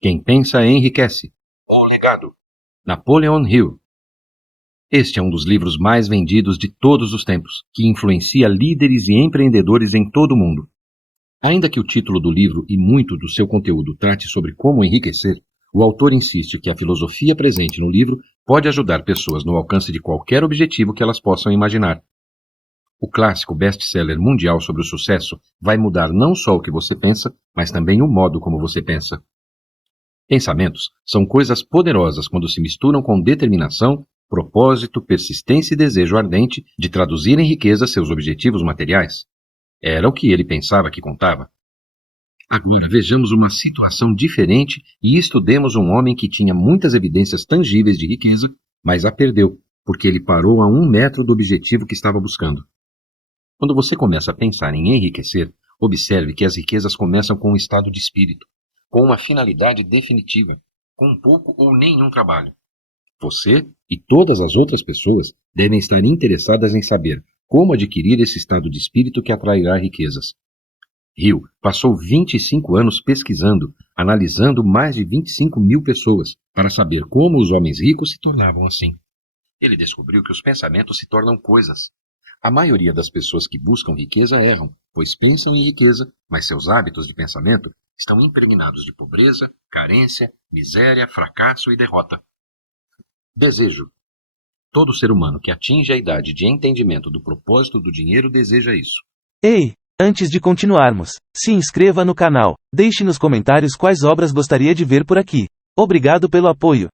Quem pensa enriquece. O legado. Napoleon Hill. Este é um dos livros mais vendidos de todos os tempos, que influencia líderes e empreendedores em todo o mundo. Ainda que o título do livro e muito do seu conteúdo trate sobre como enriquecer, o autor insiste que a filosofia presente no livro pode ajudar pessoas no alcance de qualquer objetivo que elas possam imaginar. O clássico best-seller mundial sobre o sucesso vai mudar não só o que você pensa, mas também o modo como você pensa. Pensamentos são coisas poderosas quando se misturam com determinação, propósito, persistência e desejo ardente de traduzir em riqueza seus objetivos materiais. Era o que ele pensava que contava. Agora vejamos uma situação diferente e estudemos um homem que tinha muitas evidências tangíveis de riqueza, mas a perdeu, porque ele parou a 1 metro do objetivo que estava buscando. Quando você começa a pensar em enriquecer, observe que as riquezas começam com um estado de espírito, com uma finalidade definitiva, com pouco ou nenhum trabalho. Você e todas as outras pessoas devem estar interessadas em saber como adquirir esse estado de espírito que atrairá riquezas. Hill passou 25 anos pesquisando, analisando mais de 25 mil pessoas para saber como os homens ricos se tornavam assim. Ele descobriu que os pensamentos se tornam coisas. A maioria das pessoas que buscam riqueza erram, pois pensam em riqueza, mas seus hábitos de pensamento estão impregnados de pobreza, carência, miséria, fracasso e derrota. Desejo. Todo ser humano que atinge a idade de entendimento do propósito do dinheiro deseja isso. Ei, antes de continuarmos, se inscreva no canal, deixe nos comentários quais obras gostaria de ver por aqui. Obrigado pelo apoio.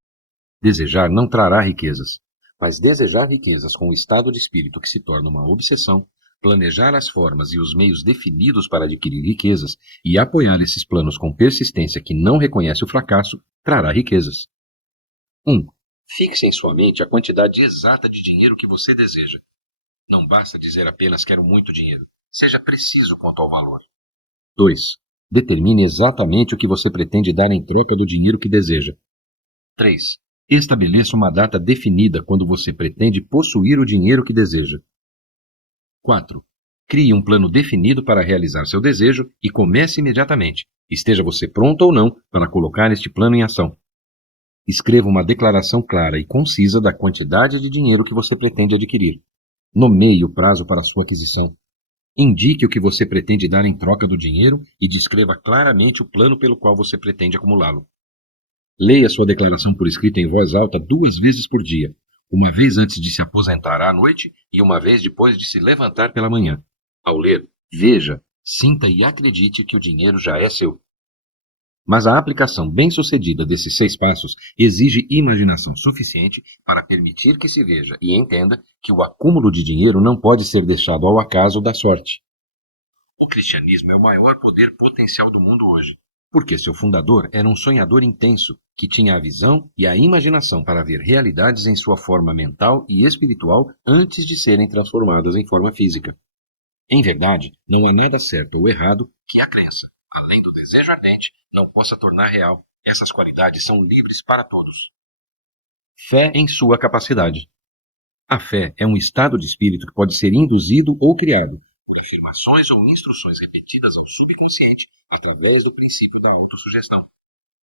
Desejar não trará riquezas, mas desejar riquezas com o estado de espírito que se torna uma obsessão, planejar as formas e os meios definidos para adquirir riquezas e apoiar esses planos com persistência que não reconhece o fracasso, trará riquezas. 1. Fixe em sua mente a quantidade exata de dinheiro que você deseja. Não basta dizer apenas quero muito dinheiro. Seja preciso quanto ao valor. 2. Determine exatamente o que você pretende dar em troca do dinheiro que deseja. 3. Estabeleça uma data definida quando você pretende possuir o dinheiro que deseja. 4. Crie um plano definido para realizar seu desejo e comece imediatamente, esteja você pronto ou não para colocar este plano em ação. Escreva uma declaração clara e concisa da quantidade de dinheiro que você pretende adquirir. Nomeie o prazo para sua aquisição. Indique o que você pretende dar em troca do dinheiro e descreva claramente o plano pelo qual você pretende acumulá-lo. Leia sua declaração por escrito em voz alta 2 vezes por dia, uma vez antes de se aposentar à noite e uma vez depois de se levantar pela manhã. Ao ler, veja, sinta e acredite que o dinheiro já é seu. Mas a aplicação bem-sucedida desses 6 passos exige imaginação suficiente para permitir que se veja e entenda que o acúmulo de dinheiro não pode ser deixado ao acaso da sorte. O cristianismo é o maior poder potencial do mundo hoje, porque seu fundador era um sonhador intenso que tinha a visão e a imaginação para ver realidades em sua forma mental e espiritual antes de serem transformadas em forma física. Em verdade, não há nada certo ou errado que a crença, além do desejo ardente, não possa tornar real. Essas qualidades são livres para todos. Fé em sua capacidade. A fé é um estado de espírito que pode ser induzido ou criado por afirmações ou instruções repetidas ao subconsciente através do princípio da autossugestão.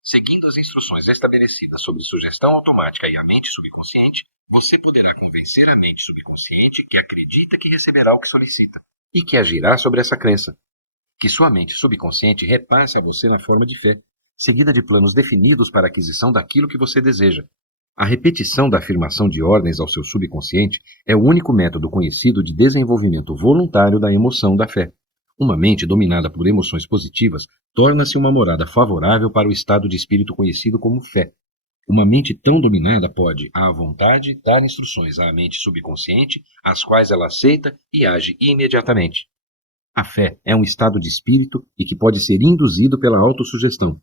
Seguindo as instruções estabelecidas sobre sugestão automática e a mente subconsciente, você poderá convencer a mente subconsciente que acredita que receberá o que solicita e que agirá sobre essa crença, que sua mente subconsciente repassa a você na forma de fé, seguida de planos definidos para a aquisição daquilo que você deseja. A repetição da afirmação de ordens ao seu subconsciente é o único método conhecido de desenvolvimento voluntário da emoção da fé. Uma mente dominada por emoções positivas torna-se uma morada favorável para o estado de espírito conhecido como fé. Uma mente tão dominada pode, à vontade, dar instruções à mente subconsciente, as quais ela aceita e age imediatamente. A fé é um estado de espírito e que pode ser induzido pela autossugestão.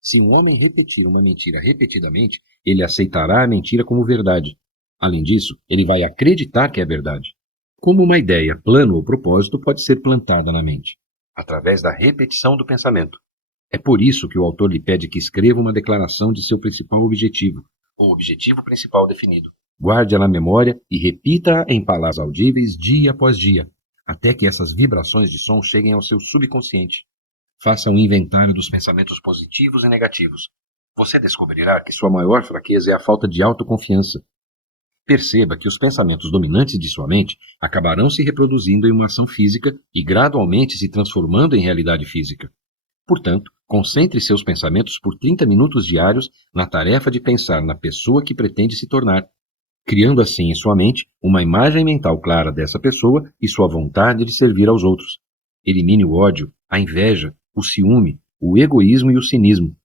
Se um homem repetir uma mentira repetidamente, ele aceitará a mentira como verdade. Além disso, ele vai acreditar que é verdade. Como uma ideia, plano ou propósito pode ser plantada na mente, através da repetição do pensamento. É por isso que o autor lhe pede que escreva uma declaração de seu principal objetivo, ou objetivo principal definido. Guarde-a na memória e repita-a em palavras audíveis dia após dia, até que essas vibrações de som cheguem ao seu subconsciente. Faça um inventário dos pensamentos positivos e negativos. Você descobrirá que sua maior fraqueza é a falta de autoconfiança. Perceba que os pensamentos dominantes de sua mente acabarão se reproduzindo em uma ação física e gradualmente se transformando em realidade física. Portanto, concentre seus pensamentos por 30 minutos diários na tarefa de pensar na pessoa que pretende se tornar, criando assim em sua mente uma imagem mental clara dessa pessoa e sua vontade de servir aos outros. Elimine o ódio, a inveja, o ciúme, o egoísmo e o cinismo,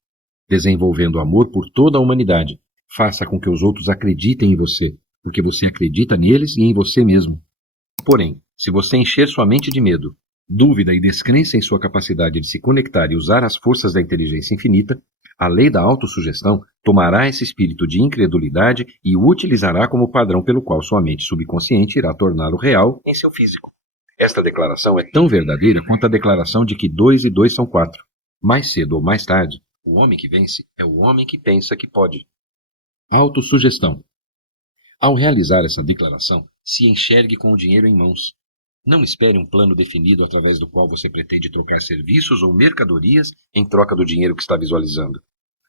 desenvolvendo amor por toda a humanidade. Faça com que os outros acreditem em você, porque você acredita neles e em você mesmo. Porém, se você encher sua mente de medo, dúvida e descrença em sua capacidade de se conectar e usar as forças da inteligência infinita, a lei da autossugestão tomará esse espírito de incredulidade e o utilizará como padrão pelo qual sua mente subconsciente irá torná-lo real em seu físico. Esta declaração é tão verdadeira quanto a declaração de que 2 e 2 são 4. Mais cedo ou mais tarde, o homem que vence é o homem que pensa que pode. Autossugestão. Ao realizar essa declaração, se enxergue com o dinheiro em mãos. Não espere um plano definido através do qual você pretende trocar serviços ou mercadorias em troca do dinheiro que está visualizando.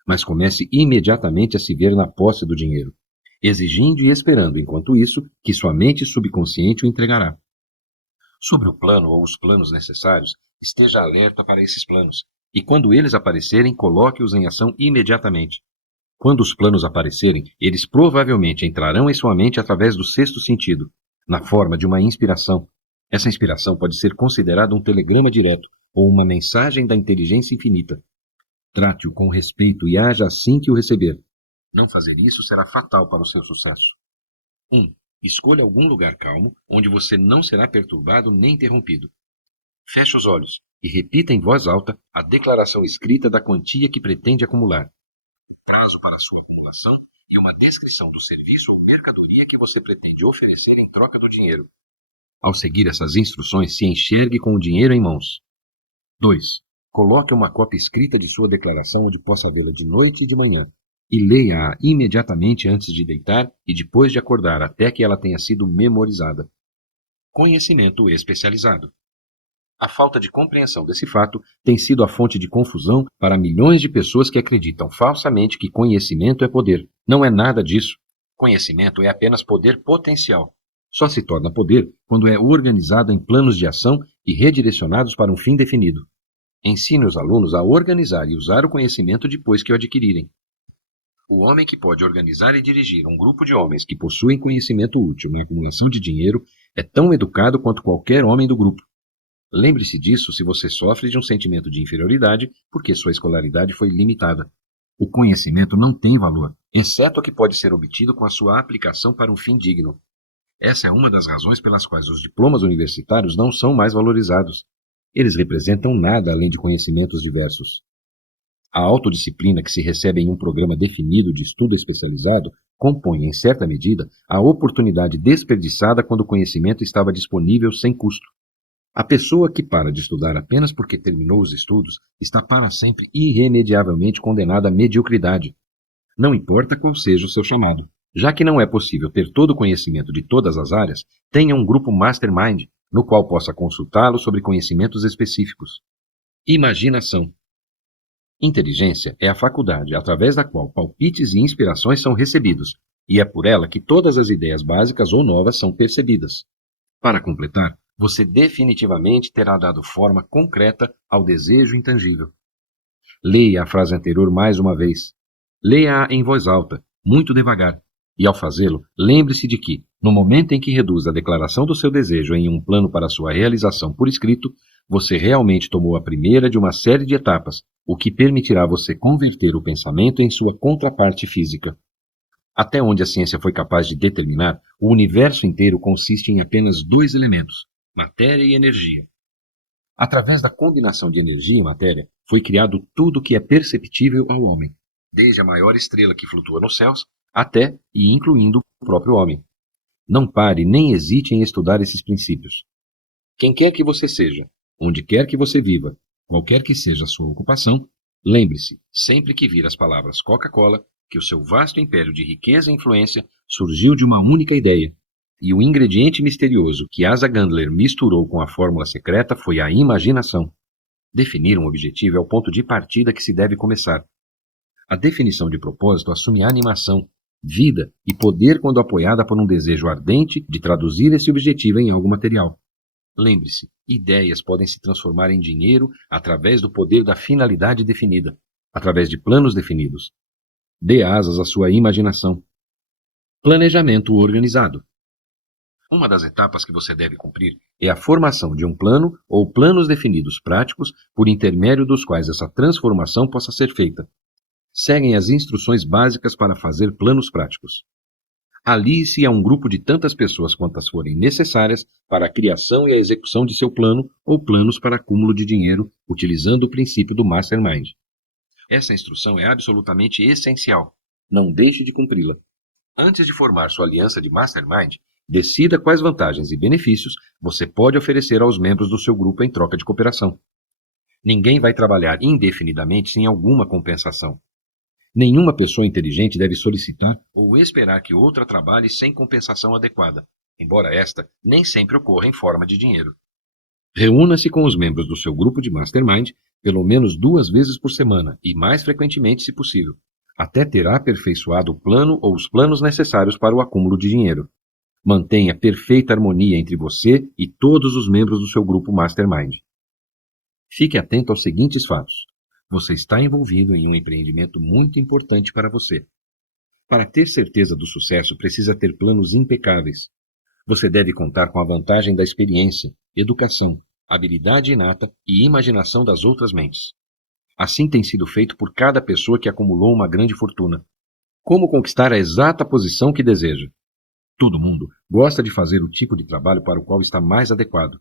Mas comece imediatamente a se ver na posse do dinheiro, exigindo e esperando, enquanto isso, que sua mente subconsciente o entregará. Sobre o plano ou os planos necessários, esteja alerta para esses planos, e quando eles aparecerem, coloque-os em ação imediatamente. Quando os planos aparecerem, eles provavelmente entrarão em sua mente através do sexto sentido, na forma de uma inspiração. Essa inspiração pode ser considerada um telegrama direto ou uma mensagem da inteligência infinita. Trate-o com respeito e haja assim que o receber. Não fazer isso será fatal para o seu sucesso. 1. Escolha algum lugar calmo, onde você não será perturbado nem interrompido. Feche os olhos e repita em voz alta a declaração escrita da quantia que pretende acumular, prazo para sua acumulação e uma descrição do serviço ou mercadoria que você pretende oferecer em troca do dinheiro. Ao seguir essas instruções, se enxergue com o dinheiro em mãos. 2. Coloque uma cópia escrita de sua declaração onde possa vê-la de noite e de manhã, e leia-a imediatamente antes de deitar e depois de acordar até que ela tenha sido memorizada. Conhecimento especializado. A falta de compreensão desse fato tem sido a fonte de confusão para milhões de pessoas que acreditam falsamente que conhecimento é poder. Não é nada disso. Conhecimento é apenas poder potencial. Só se torna poder quando é organizado em planos de ação e redirecionados para um fim definido. Ensine os alunos a organizar e usar o conhecimento depois que o adquirirem. O homem que pode organizar e dirigir um grupo de homens que possuem conhecimento útil na acumulação de dinheiro é tão educado quanto qualquer homem do grupo. Lembre-se disso se você sofre de um sentimento de inferioridade porque sua escolaridade foi limitada. O conhecimento não tem valor, exceto o que pode ser obtido com a sua aplicação para um fim digno. Essa é uma das razões pelas quais os diplomas universitários não são mais valorizados. Eles representam nada além de conhecimentos diversos. A autodisciplina que se recebe em um programa definido de estudo especializado compõe, em certa medida, a oportunidade desperdiçada quando o conhecimento estava disponível sem custo. A pessoa que para de estudar apenas porque terminou os estudos está para sempre irremediavelmente condenada à mediocridade. Não importa qual seja o seu chamado. Já que não é possível ter todo o conhecimento de todas as áreas, tenha um grupo mastermind, no qual possa consultá-lo sobre conhecimentos específicos. Imaginação. Inteligência é a faculdade através da qual palpites e inspirações são recebidos, e é por ela que todas as ideias básicas ou novas são percebidas. Para completar, você definitivamente terá dado forma concreta ao desejo intangível. Leia a frase anterior mais uma vez. Leia-a em voz alta, muito devagar. E ao fazê-lo, lembre-se de que, no momento em que reduz a declaração do seu desejo em um plano para sua realização por escrito, você realmente tomou a primeira de uma série de etapas, o que permitirá você converter o pensamento em sua contraparte física. Até onde a ciência foi capaz de determinar, o universo inteiro consiste em apenas 2 elementos, matéria e energia. Através da combinação de energia e matéria, foi criado tudo o que é perceptível ao homem, desde a maior estrela que flutua nos céus, até e incluindo o próprio homem. Não pare nem hesite em estudar esses princípios. Quem quer que você seja, onde quer que você viva, qualquer que seja a sua ocupação, lembre-se, sempre que vir as palavras Coca-Cola, que o seu vasto império de riqueza e influência surgiu de uma única ideia, e o ingrediente misterioso que Asa Gandler misturou com a fórmula secreta foi a imaginação. Definir um objetivo é o ponto de partida que se deve começar. A definição de propósito assume animação, vida e poder quando apoiada por um desejo ardente de traduzir esse objetivo em algo material. Lembre-se, ideias podem se transformar em dinheiro através do poder da finalidade definida, através de planos definidos. Dê asas à sua imaginação. Planejamento organizado. Uma das etapas que você deve cumprir é a formação de um plano ou planos definidos práticos por intermédio dos quais essa transformação possa ser feita. Seguem as instruções básicas para fazer planos práticos. Alie-se a um grupo de tantas pessoas quantas forem necessárias para a criação e a execução de seu plano ou planos para acúmulo de dinheiro, utilizando o princípio do Mastermind. Essa instrução é absolutamente essencial. Não deixe de cumpri-la. Antes de formar sua aliança de Mastermind, decida quais vantagens e benefícios você pode oferecer aos membros do seu grupo em troca de cooperação. Ninguém vai trabalhar indefinidamente sem alguma compensação. Nenhuma pessoa inteligente deve solicitar ou esperar que outra trabalhe sem compensação adequada, embora esta nem sempre ocorra em forma de dinheiro. Reúna-se com os membros do seu grupo de Mastermind pelo menos 2 vezes por semana e mais frequentemente se possível, até ter aperfeiçoado o plano ou os planos necessários para o acúmulo de dinheiro. Mantenha perfeita harmonia entre você e todos os membros do seu grupo Mastermind. Fique atento aos seguintes fatos. Você está envolvido em um empreendimento muito importante para você. Para ter certeza do sucesso, precisa ter planos impecáveis. Você deve contar com a vantagem da experiência, educação, habilidade inata e imaginação das outras mentes. Assim tem sido feito por cada pessoa que acumulou uma grande fortuna. Como conquistar a exata posição que deseja? Todo mundo gosta de fazer o tipo de trabalho para o qual está mais adequado.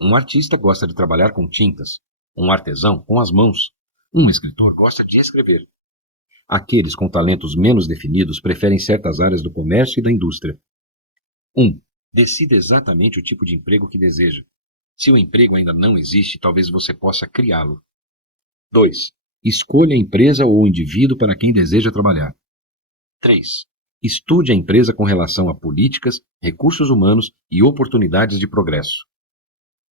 Um artista gosta de trabalhar com tintas, um artesão com as mãos. Um escritor gosta de escrever. Aqueles com talentos menos definidos preferem certas áreas do comércio e da indústria. 1. Decida exatamente o tipo de emprego que deseja. Se o emprego ainda não existe, talvez você possa criá-lo. 2. Escolha a empresa ou o indivíduo para quem deseja trabalhar. 3. Estude a empresa com relação a políticas, recursos humanos e oportunidades de progresso.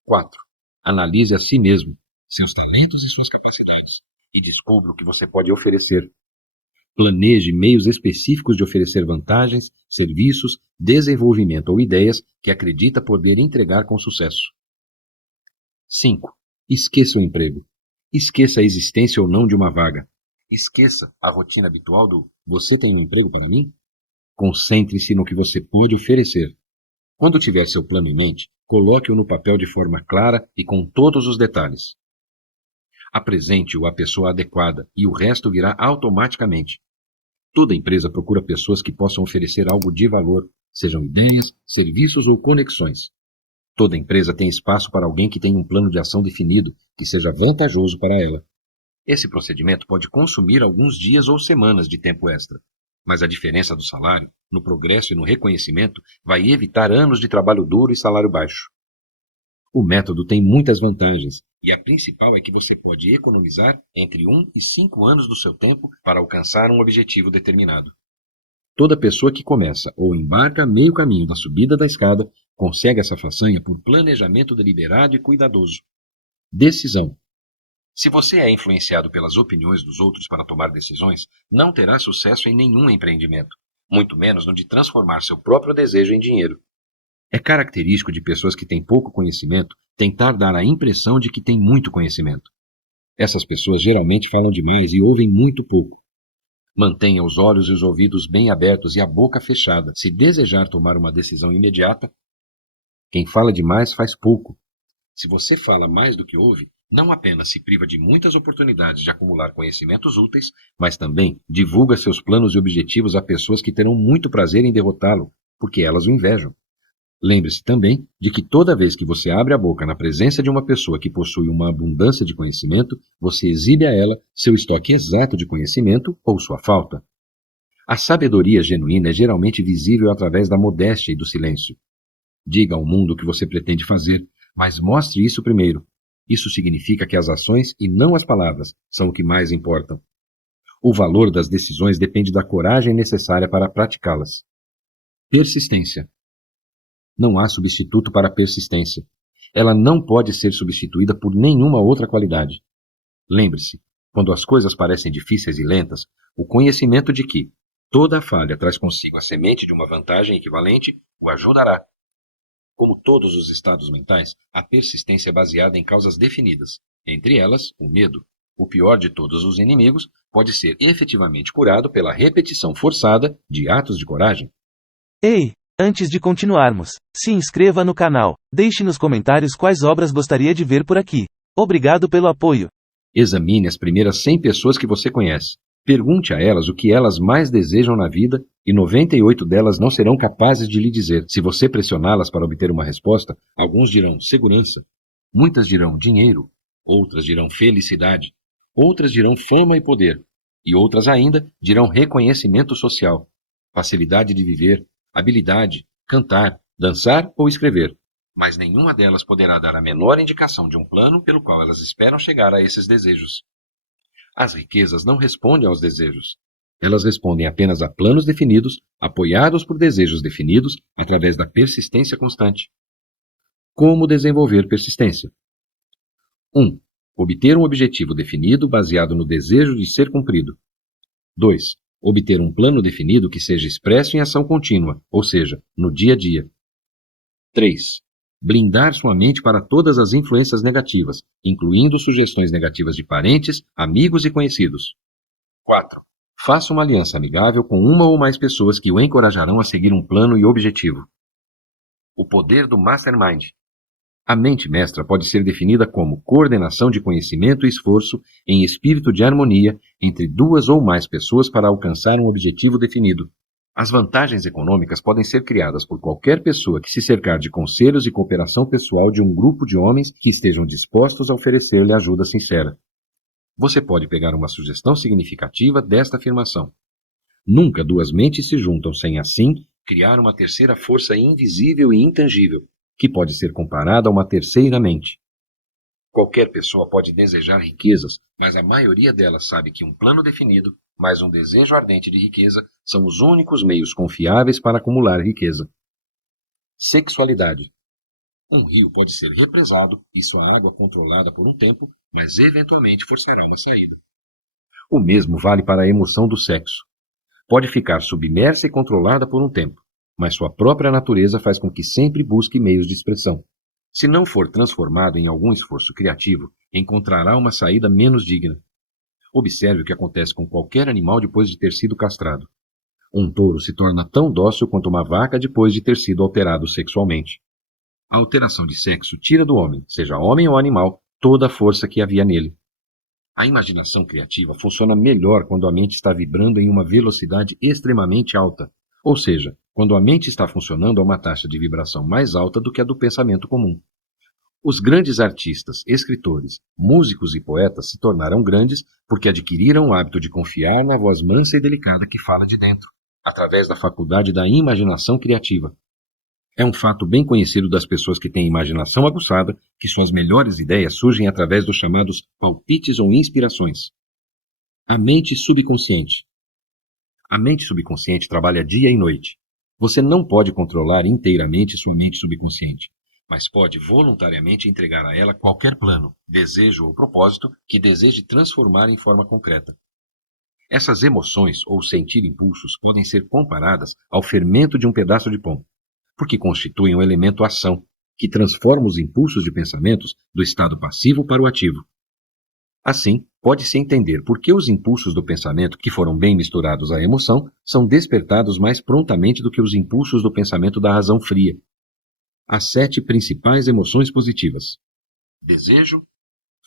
4. Analise a si mesmo, seus talentos e suas capacidades, e descubra o que você pode oferecer. Planeje meios específicos de oferecer vantagens, serviços, desenvolvimento ou ideias que acredita poder entregar com sucesso. 5. Esqueça o emprego. Esqueça a existência ou não de uma vaga. Esqueça a rotina habitual do "você tem um emprego para mim?". Concentre-se no que você pode oferecer. Quando tiver seu plano em mente, coloque-o no papel de forma clara e com todos os detalhes. Apresente-o à pessoa adequada e o resto virá automaticamente. Toda empresa procura pessoas que possam oferecer algo de valor, sejam ideias, serviços ou conexões. Toda empresa tem espaço para alguém que tenha um plano de ação definido, que seja vantajoso para ela. Esse procedimento pode consumir alguns dias ou semanas de tempo extra, mas a diferença do salário, no progresso e no reconhecimento, vai evitar anos de trabalho duro e salário baixo. O método tem muitas vantagens, e a principal é que você pode economizar entre 1 e 5 anos do seu tempo para alcançar um objetivo determinado. Toda pessoa que começa ou embarca meio caminho da subida da escada consegue essa façanha por planejamento deliberado e cuidadoso. Decisão. Se você é influenciado pelas opiniões dos outros para tomar decisões, não terá sucesso em nenhum empreendimento, muito menos no de transformar seu próprio desejo em dinheiro. É característico de pessoas que têm pouco conhecimento tentar dar a impressão de que têm muito conhecimento. Essas pessoas geralmente falam demais e ouvem muito pouco. Mantenha os olhos e os ouvidos bem abertos e a boca fechada se desejar tomar uma decisão imediata. Quem fala demais faz pouco. Se você fala mais do que ouve, não apenas se priva de muitas oportunidades de acumular conhecimentos úteis, mas também divulga seus planos e objetivos a pessoas que terão muito prazer em derrotá-lo, porque elas o invejam. Lembre-se também de que toda vez que você abre a boca na presença de uma pessoa que possui uma abundância de conhecimento, você exibe a ela seu estoque exato de conhecimento ou sua falta. A sabedoria genuína é geralmente visível através da modéstia e do silêncio. Diga ao mundo o que você pretende fazer, mas mostre isso primeiro. Isso significa que as ações e não as palavras são o que mais importam. O valor das decisões depende da coragem necessária para praticá-las. Persistência. Não há substituto para a persistência. Ela não pode ser substituída por nenhuma outra qualidade. Lembre-se, quando as coisas parecem difíceis e lentas, o conhecimento de que toda falha traz consigo a semente de uma vantagem equivalente o ajudará. Como todos os estados mentais, a persistência é baseada em causas definidas. Entre elas, o medo, o pior de todos os inimigos, pode ser efetivamente curado pela repetição forçada de atos de coragem. Ei! Antes de continuarmos, se inscreva no canal. Deixe nos comentários quais obras gostaria de ver por aqui. Obrigado pelo apoio. Examine as primeiras 100 pessoas que você conhece. Pergunte a elas o que elas mais desejam na vida e 98 delas não serão capazes de lhe dizer. Se você pressioná-las para obter uma resposta, alguns dirão segurança, muitas dirão dinheiro, outras dirão felicidade, outras dirão fama e poder, e outras ainda dirão reconhecimento social, facilidade de viver, habilidade, cantar, dançar ou escrever. Mas nenhuma delas poderá dar a menor indicação de um plano pelo qual elas esperam chegar a esses desejos. As riquezas não respondem aos desejos. Elas respondem apenas a planos definidos, apoiados por desejos definidos, através da persistência constante. Como desenvolver persistência? 1. Obter um objetivo definido baseado no desejo de ser cumprido. 2. Obter um plano definido que seja expresso em ação contínua, ou seja, no dia a dia. 3. Blindar sua mente para todas as influências negativas, incluindo sugestões negativas de parentes, amigos e conhecidos. 4. Faça uma aliança amigável com uma ou mais pessoas que o encorajarão a seguir um plano e objetivo. O poder do Mastermind. A mente mestra pode ser definida como coordenação de conhecimento e esforço em espírito de harmonia entre duas ou mais pessoas para alcançar um objetivo definido. As vantagens econômicas podem ser criadas por qualquer pessoa que se cercar de conselhos e cooperação pessoal de um grupo de homens que estejam dispostos a oferecer-lhe ajuda sincera. Você pode pegar uma sugestão significativa desta afirmação. Nunca duas mentes se juntam sem, assim, criar uma terceira força invisível e intangível, que pode ser comparada a uma terceira mente. Qualquer pessoa pode desejar riquezas, mas a maioria delas sabe que um plano definido, mais um desejo ardente de riqueza, são os únicos meios confiáveis para acumular riqueza. Sexualidade. Um rio pode ser represado e sua água controlada por um tempo, mas eventualmente forçará uma saída. O mesmo vale para a emoção do sexo. Pode ficar submersa e controlada por um tempo, mas sua própria natureza faz com que sempre busque meios de expressão. Se não for transformado em algum esforço criativo, encontrará uma saída menos digna. Observe o que acontece com qualquer animal depois de ter sido castrado. Um touro se torna tão dócil quanto uma vaca depois de ter sido alterado sexualmente. A alteração de sexo tira do homem, seja homem ou animal, toda a força que havia nele. A imaginação criativa funciona melhor quando a mente está vibrando em uma velocidade extremamente alta, ou seja, quando a mente está funcionando a uma taxa de vibração mais alta do que a do pensamento comum. Os grandes artistas, escritores, músicos e poetas se tornaram grandes porque adquiriram o hábito de confiar na voz mansa e delicada que fala de dentro, através da faculdade da imaginação criativa. É um fato bem conhecido das pessoas que têm imaginação aguçada que suas melhores ideias surgem através dos chamados palpites ou inspirações. A mente subconsciente. A mente subconsciente trabalha dia e noite. Você não pode controlar inteiramente sua mente subconsciente, mas pode voluntariamente entregar a ela qualquer plano, desejo ou propósito que deseje transformar em forma concreta. Essas emoções ou sentir impulsos podem ser comparadas ao fermento de um pedaço de pão, porque constituem um elemento ação, que transforma os impulsos de pensamentos do estado passivo para o ativo. Assim, pode-se entender por que os impulsos do pensamento, que foram bem misturados à emoção, são despertados mais prontamente do que os impulsos do pensamento da razão fria. As 7 principais emoções positivas: desejo,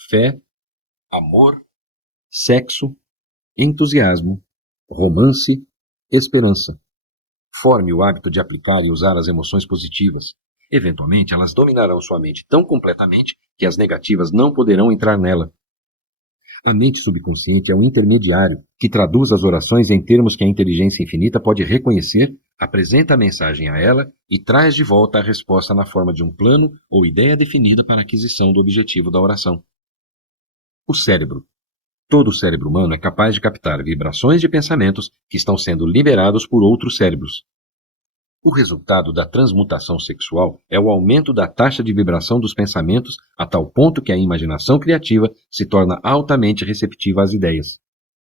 fé, amor, sexo, entusiasmo, romance, esperança. Forme o hábito de aplicar e usar as emoções positivas. Eventualmente, elas dominarão sua mente tão completamente que as negativas não poderão entrar nela. A mente subconsciente é um intermediário que traduz as orações em termos que a inteligência infinita pode reconhecer, apresenta a mensagem a ela e traz de volta a resposta na forma de um plano ou ideia definida para a aquisição do objetivo da oração. O cérebro. Todo o cérebro humano é capaz de captar vibrações de pensamentos que estão sendo liberados por outros cérebros. O resultado da transmutação sexual é o aumento da taxa de vibração dos pensamentos a tal ponto que a imaginação criativa se torna altamente receptiva às ideias.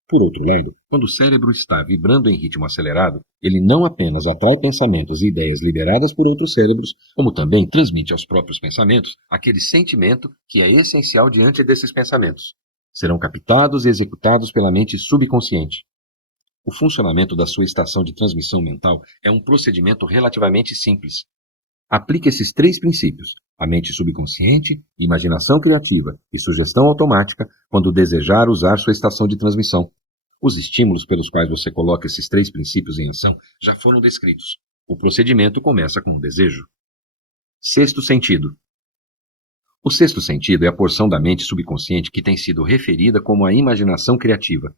Por outro lado, quando o cérebro está vibrando em ritmo acelerado, ele não apenas atrai pensamentos e ideias liberadas por outros cérebros, como também transmite aos próprios pensamentos aquele sentimento que é essencial diante desses pensamentos. Serão captados e executados pela mente subconsciente. O funcionamento da sua estação de transmissão mental é um procedimento relativamente simples. Aplique esses 3 princípios, a mente subconsciente, imaginação criativa e sugestão automática, quando desejar usar sua estação de transmissão. Os estímulos pelos quais você coloca esses 3 princípios em ação já foram descritos. O procedimento começa com um desejo. Sexto sentido. O sexto sentido é a porção da mente subconsciente que tem sido referida como a imaginação criativa.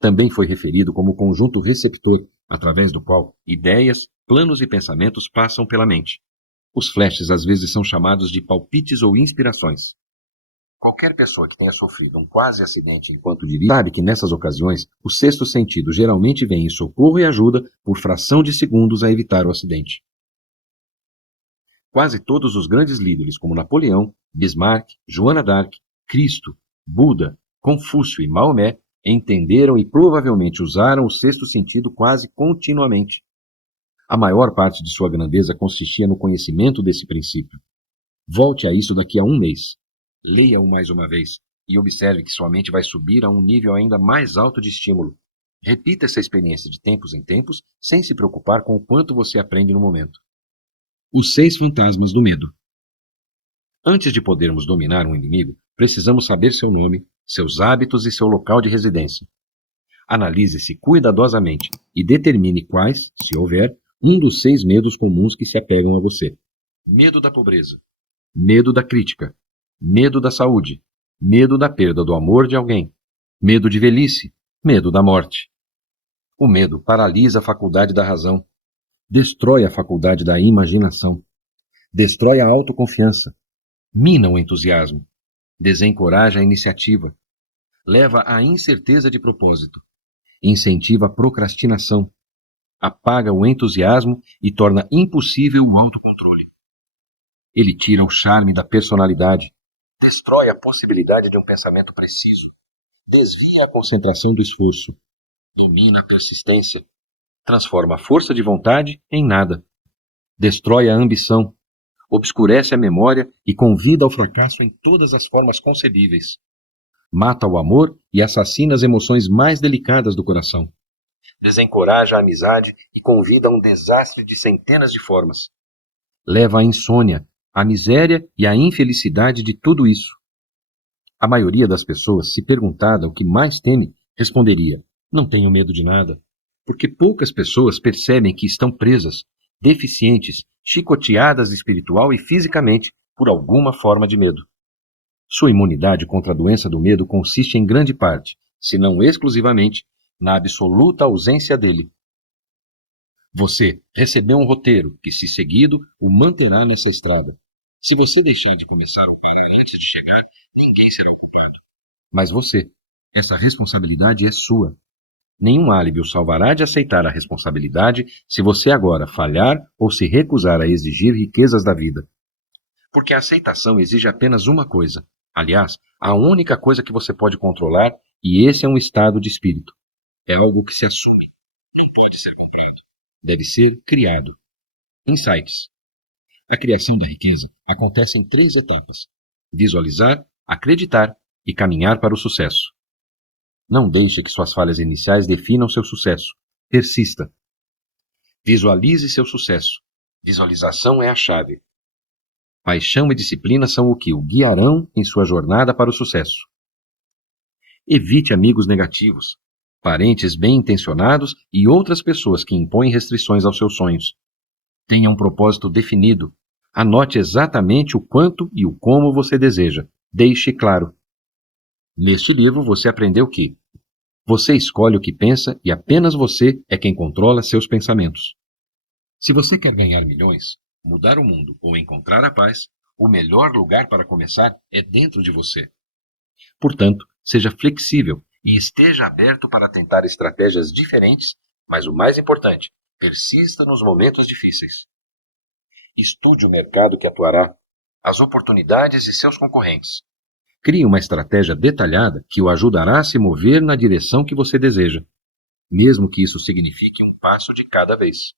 Também foi referido como o conjunto receptor, através do qual ideias, planos e pensamentos passam pela mente. Os flashes às vezes são chamados de palpites ou inspirações. Qualquer pessoa que tenha sofrido um quase acidente enquanto dirige sabe que nessas ocasiões o sexto sentido geralmente vem em socorro e ajuda por fração de segundos a evitar o acidente. Quase todos os grandes líderes como Napoleão, Bismarck, Joana d'Arc, Cristo, Buda, Confúcio e Maomé entenderam e provavelmente usaram o sexto sentido quase continuamente. A maior parte de sua grandeza consistia no conhecimento desse princípio. Volte a isso daqui a um mês. Leia-o mais uma vez e observe que sua mente vai subir a um nível ainda mais alto de estímulo. Repita essa experiência de tempos em tempos, sem se preocupar com o quanto você aprende no momento. Os 6 fantasmas do medo. Antes de podermos dominar um inimigo, precisamos saber seu nome, seus hábitos e seu local de residência. Analise-se cuidadosamente e determine quais, se houver, um dos 6 medos comuns que se apegam a você. Medo da pobreza. Medo da crítica. Medo da saúde. Medo da perda do amor de alguém. Medo de velhice. Medo da morte. O medo paralisa a faculdade da razão. Destrói a faculdade da imaginação. Destrói a autoconfiança. Mina o entusiasmo. Desencoraja a iniciativa. Leva à incerteza de propósito. Incentiva a procrastinação. Apaga o entusiasmo e torna impossível o autocontrole. Ele tira o charme da personalidade. Destrói a possibilidade de um pensamento preciso. Desvia a concentração do esforço. Domina a persistência. Transforma a força de vontade em nada. Destrói a ambição. Obscurece a memória e convida ao fracasso em todas as formas concebíveis. Mata o amor e assassina as emoções mais delicadas do coração. Desencoraja a amizade e convida a um desastre de centenas de formas. Leva à insônia, à miséria e à infelicidade de tudo isso. A maioria das pessoas, se perguntada o que mais teme, responderia: não tenho medo de nada. Porque poucas pessoas percebem que estão presas, deficientes, chicoteadas espiritual e fisicamente por alguma forma de medo. Sua imunidade contra a doença do medo consiste em grande parte, se não exclusivamente, na absoluta ausência dele. Você recebeu um roteiro que, se seguido, o manterá nessa estrada. Se você deixar de começar ou parar antes de chegar, ninguém será o culpado. Mas você. Essa responsabilidade é sua. Nenhum álibi o salvará de aceitar a responsabilidade se você agora falhar ou se recusar a exigir riquezas da vida. Porque a aceitação exige apenas uma coisa. Aliás, a única coisa que você pode controlar, e esse é um estado de espírito. É algo que se assume. Não pode ser comprado. Deve ser criado. Insights. A criação da riqueza acontece em 3 etapas: visualizar, acreditar e caminhar para o sucesso. Não deixe que suas falhas iniciais definam seu sucesso. Persista. Visualize seu sucesso. Visualização é a chave. Paixão e disciplina são o que o guiarão em sua jornada para o sucesso. Evite amigos negativos, parentes bem-intencionados e outras pessoas que impõem restrições aos seus sonhos. Tenha um propósito definido. Anote exatamente o quanto e o como você deseja. Deixe claro. Neste livro você aprendeu que você escolhe o que pensa e apenas você é quem controla seus pensamentos. Se você quer ganhar milhões, mudar o mundo ou encontrar a paz, o melhor lugar para começar é dentro de você. Portanto, seja flexível e esteja aberto para tentar estratégias diferentes, mas o mais importante, Persista nos momentos difíceis. Estude o mercado que atuará, as oportunidades e seus concorrentes. Crie uma estratégia detalhada que o ajudará a se mover na direção que você deseja, mesmo que isso signifique um passo de cada vez.